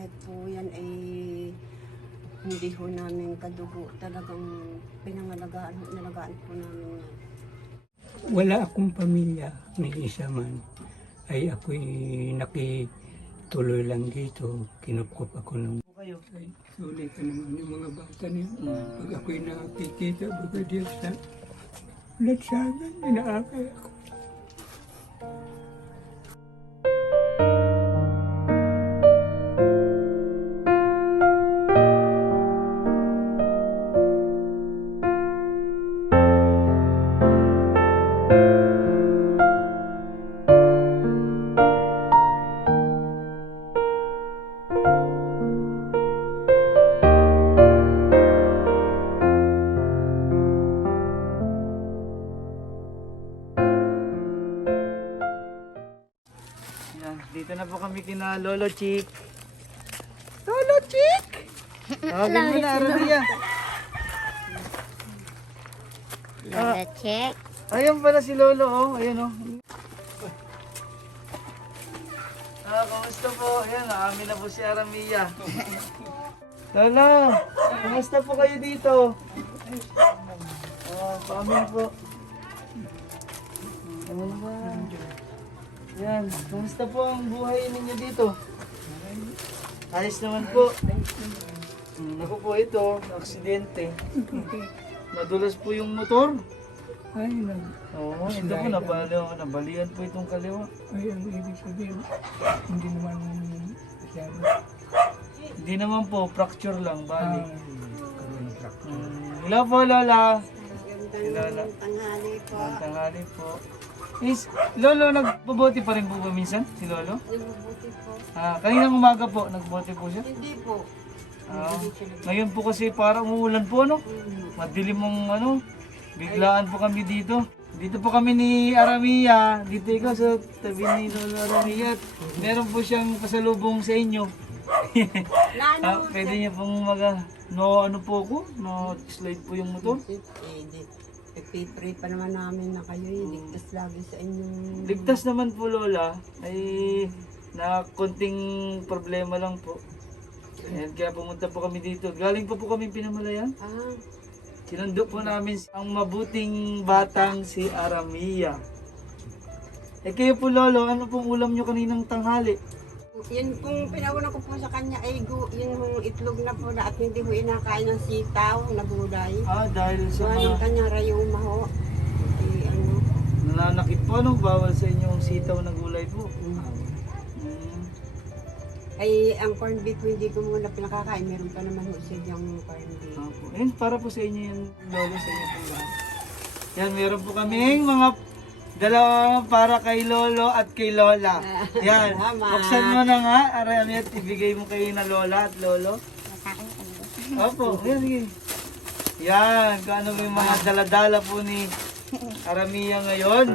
kahit po yan ay hindi ho namin kadugo, talagang nalagaan po namin yan. Wala akong pamilya, may isa man. Ay ako'y nakituloy lang dito. Kinupkup ako ng Kayo. ay, sulit ka naman yung mga bata niya. Pag ako'y nakikita, baga diyan sa lansangan, inaakay ako. Dito na po kami kina Lolo Chick. Lolo Chick! Tawagin mo na, Aramia. Lolo Chick. Ayun pala si Lolo, oh. Ayun, oh. Kamusta po? Ayan, amin na po si Aramia. Lolo, kamusta po kayo dito? Paamin po. Ano ba? Yan, kamusta po ang buhay ninyo dito? Ayos naman po. Ako po ito, aksidente. Nadulas po yung motor. Ay, Oo, ito po nabalian po itong kaliwa. ay, ang ibig sabihin, hindi naman masyado. Hindi naman po, fracture lang, bali. Karoon ng truck. Hello po, Lola. Magandang tanghali po. Tanghali po. Is, Lolo, nagbobote pa rin po ba minsan? Si Lolo? Nagbubuti po. Kaninang umaga po, nagbote po siya? Hindi po. Ngayon po kasi parang umuulan po, no? Madilim ang biglaan po kami dito. Dito po kami ni Aramia. Dito ikaw sa tabi ni Lolo Aramia. Meron po siyang pasalubong sa inyo. Pwede niya pong po ko, slide po yung motor. Pipray pa naman namin na kayo, ligtas lagi sa inyong... Ligtas naman po, Lola, ay na konting problema lang po. Ayan, kaya pumunta po kami dito. Galing pa po kami pinamalayan. Sinundo po namin ang mabuting batang si Aramia. Kayo po, Lolo, ano pong ulam nyo kaninang tanghali? Yun pong pinauna ko po sa kanya ay yun yung itlog na po na at hindi ko inakain ng sitaw na gulay. Dahil sa Yung mga kanyang rayuma ho. nananakit po, bawal sa inyo ang sitaw na gulay po. Ay, ang corned beef hindi ko muna pinakakain. Meron pa naman ho siya yung corned beef. Ayun, para po sa inyo yan, Lolo, sa inyo po lahat. Yan, meron po kaming mga dalawa para kay Lolo at kay Lola. Yan, buksan mo na nga, Aramia, at ibigay mo kayo na Lola at Lolo. Opo, yan, sige. Yan, kung ano yung mga daladala po ni Aramia ngayon.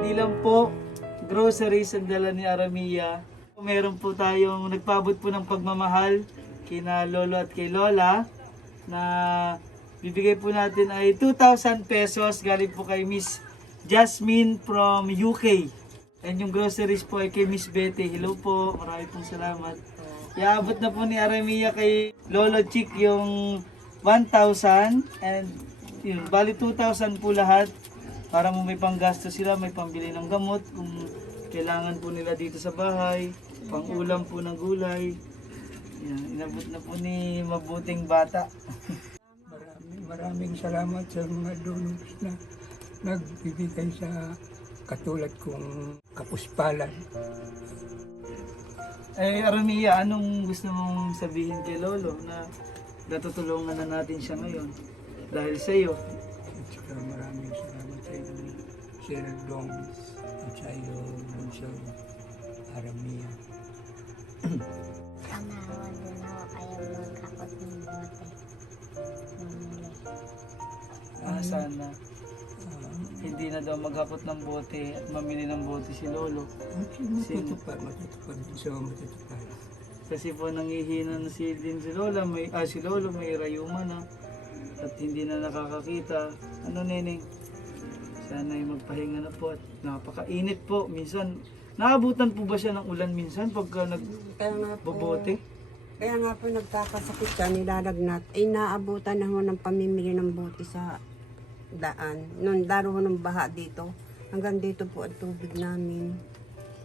Hindi lang po groceries ang dala ni Aramia. Meron po tayong nagpabot po ng pagmamahal kina Lolo at kay Lola na bibigay po natin ay 2,000 pesos galing po kay Miss Jasmine from UK. And yung groceries po ay kay Miss Betty. Hello po, marami pong salamat. Iabot na po ni Aramia kay Lolo Chick yung 1,000 and yun, bali 2,000 po lahat. Para mo may panggasto sila, may pambili ng gamot kung kailangan po nila dito sa bahay, pang-ulam po ng gulay. Yan, inabot na po ni mabuting bata. Maraming salamat sa mga donors na nagbibigay sa katulad kong kapuspalan. Aramia, anong gusto mong sabihin kay Lolo na natutulungan na natin siya ngayon dahil sa iyo. At saka maraming salamat sa inyo, Sir Dong, at sa iyo, Bunso, Aramia. Kanawa din ako kayo magkakot ng bote. Mamili. Sana hindi na daw maghakot ng bote at mamili ng bote si Lolo. Matutupad din siya, matutupad. Kasi po nangihina na si Lola, si Lolo may rayuma na at hindi na nakakakita. Ano neneng? Sana ay magpahinga na po at napakainit po. Minsan, naabutan po ba siya ng ulan minsan pagka nagbobote? Kaya nga po nagkakasakit siya, nilalagnat. Ay naabutan na ho ng pamimili ng bote sa daan. Noon daro ho ng baha dito. Hanggang dito po ang tubig namin.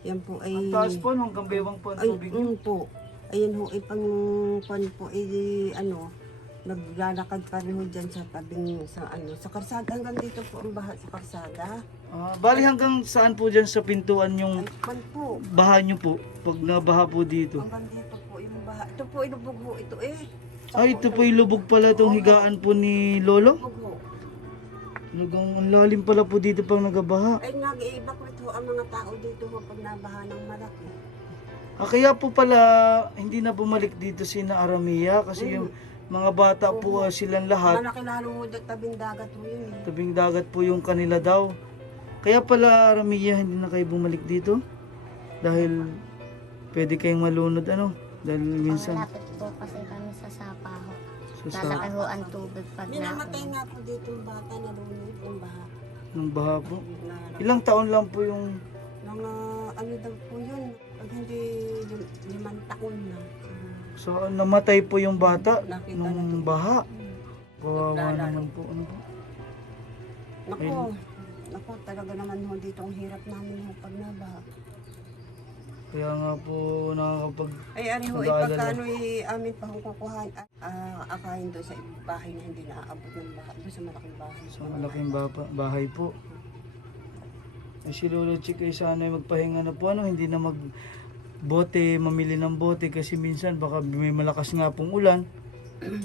Yan po ay... Ang taas po, hanggang bewang po ang tubig niyo. po. Ayun ho, ipang pan po, naglalakad pa rin ho dyan sa tabing, sa karsada. Hanggang dito po ang baha sa karsada. Bali hanggang saan po dyan sa pintuan yung Ay, pan po. baha nyo po? Pag nabaha po dito. Hanggang dito po yung baha. Ito po, ilubog ho ito eh. Ay, ito po yung lubog pala itong higaan po ni Lolo. Ilubog ho. Talagang ang lalim pala po dito pang nagabaha. Ay, nag-i-evacuate ho ang mga tao dito ho pag nabaha ng malaki. Kaya po pala hindi na bumalik dito si na Aramia kasi yung mga bata po silang lahat. Malaki lalo ho tabing dagat ho yun eh. Tabing dagat po yung kanila daw. Kaya pala Aramia hindi na kayo bumalik dito? Dahil pwede kayong malunod dahil minsan Malapit po kasi kami sa Sapaho. sa Lalaki ho ang tubig pag Minamatay naon. nga po dito yung bata na lunod ng baha. ng baha po. Na- Ilang taon lang po yung Mga daw po yun. Pag hindi 5 taon na. namatay po yung bata Nakita nung na to. baha. Hmm. Kawawa naman po. Naku, naku, talaga naman ho dito ang hirap namin ho pag nabaha. Kaya nga po nakakapag Ay, ari ho, Mag-aalala. pagkano amin pa hong kukuhan, akain doon sa ibang bahay na hindi naaabot ng bahay, doon sa malaking bahay. sa malaking bahay po. Ay si Lolo Chick ay sana ay magpahinga na po hindi na magbote, mamili ng bote kasi minsan baka may malakas nga pong ulan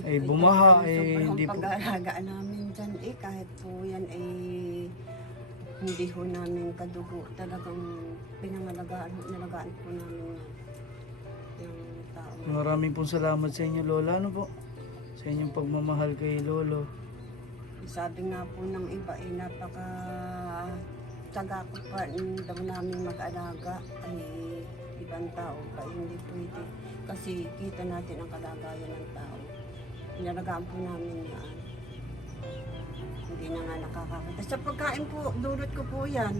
ay bumaha ay hindi po. Pag-aalagaan namin dyan kahit po yan ay hindi ho namin kadugo, talagang nalagaan po namin yung tao. Maraming pong salamat sa inyo Lola sa inyong pagmamahal kay Lolo. Sabi nga po ng iba napaka tsaga ko pa daw namin mag-alaga ay ibang tao pa hindi pwede kasi kita natin ang kalagayan ng tao. Inalagaan po namin yan. Hindi na nga nakakakita. Sa pagkain po, dulot ko po yan.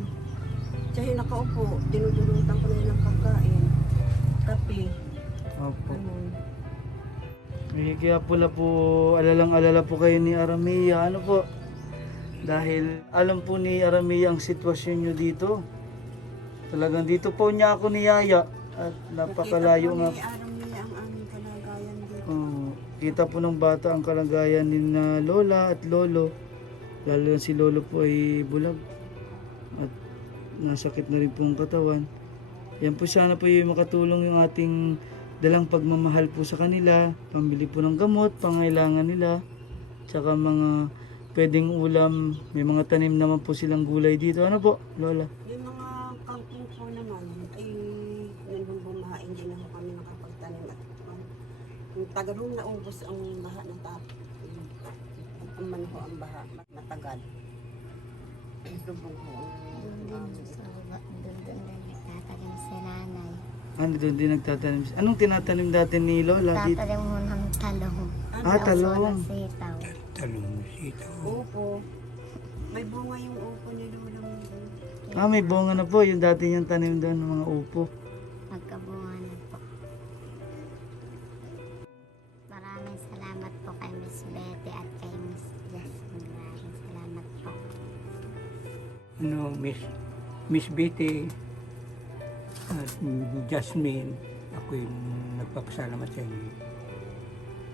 Siya nakaupo, dinudulutan ko na yun ng pagkain. Kape. Opo. Ganun. Kaya pala po alalang-alala po kayo ni Aramia po. Dahil alam po ni Aramia ang sitwasyon nyo dito. Talagang dito po niya ako niyaya at napakalayo nga. Nakita po ni Aramia ang aming kalagayan dito. Kita po ng bata ang kalagayan ni na Lola at Lolo. Lalo na si Lolo po ay bulag. At nasakit na rin po ang katawan. Yan po sana po yung makatulong yung ating dalang pagmamahal po sa kanila. Pambili po ng gamot, pangailangan nila. Tsaka mga pwedeng ulam. May mga tanim naman po silang gulay dito. Ano po, Lola? Yung mga kangkong po naman, ay nung bumahain din ako kami nakapagtanim at yung tagalong naubos ang baha ng tapo. Ang manho ang baha, matagal. Lubog ho ang Doon din nagtatanim si nanay. Ano doon din nagtatanim? Anong tinatanim dati ni Lola? Dito? Tatanim mo ng talong. Talong. Ng sitaw. Talong sito. upo. May bunga yung upo ni Lola mo. May bunga na po. Yung dati niyang tanim doon ng mga upo. Magkabunga na po. Maraming salamat po kay Miss Betty at kay Miss Jasmine. Maraming salamat po. Miss Betty at Jasmine, ako yung nagpapasalamat sa inyo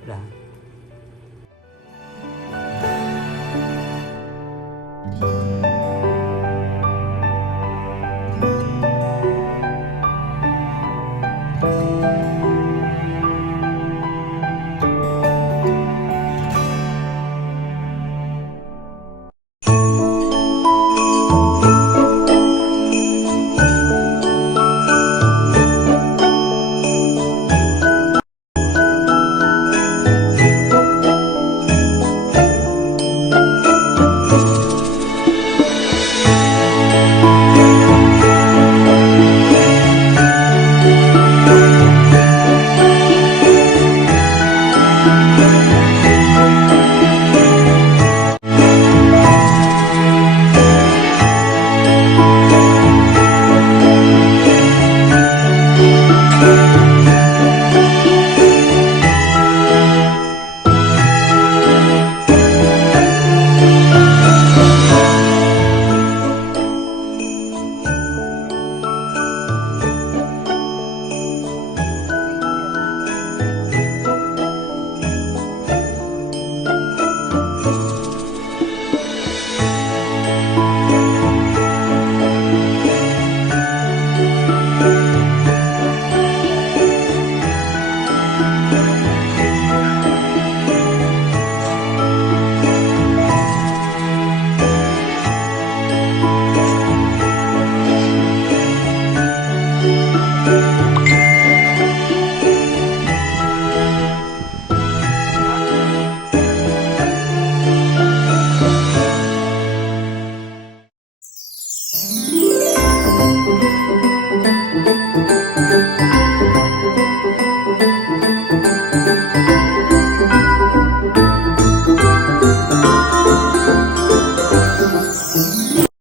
lahat. Amen.